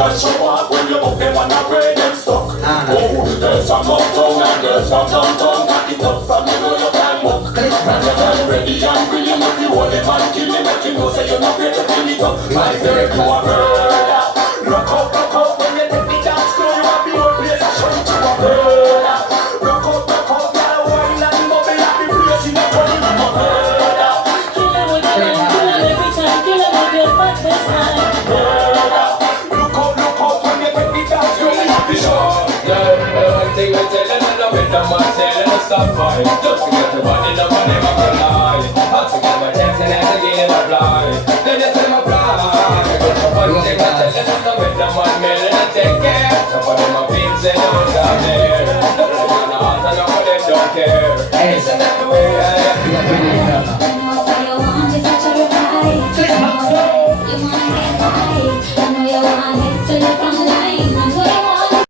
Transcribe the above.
that show up when you up them and a brain them stuck. Oh, there's some uptown and there's some downtown. Pack it up from you know you can walk. And you can ready and willing if you hold them and kill them. But you know say you're not here to clean it up. My girl, you a murder. Rock out when you take the dance floor. You have the whole place a show you a murder. Rock out, girl, wine and bubble and the place in a turn you a murder. Kill them with your hand, kill them every time, kill them with your fat waistline. Look out when you take the dance floor. You have the show. One thing we tell them, and with them I tell them to stop fight. Just to get the body, nobody never can lie. I'll forget my text and I give them a fly. Then they tell them a fly. One thing I tell them, and with them I mail and I take care. Some of them are pins and don't stop there. The flow on the heart and all of them don't care. Listen to the way I am. You know say you want is such a reply. You know say you want to get high. I know you want it, so you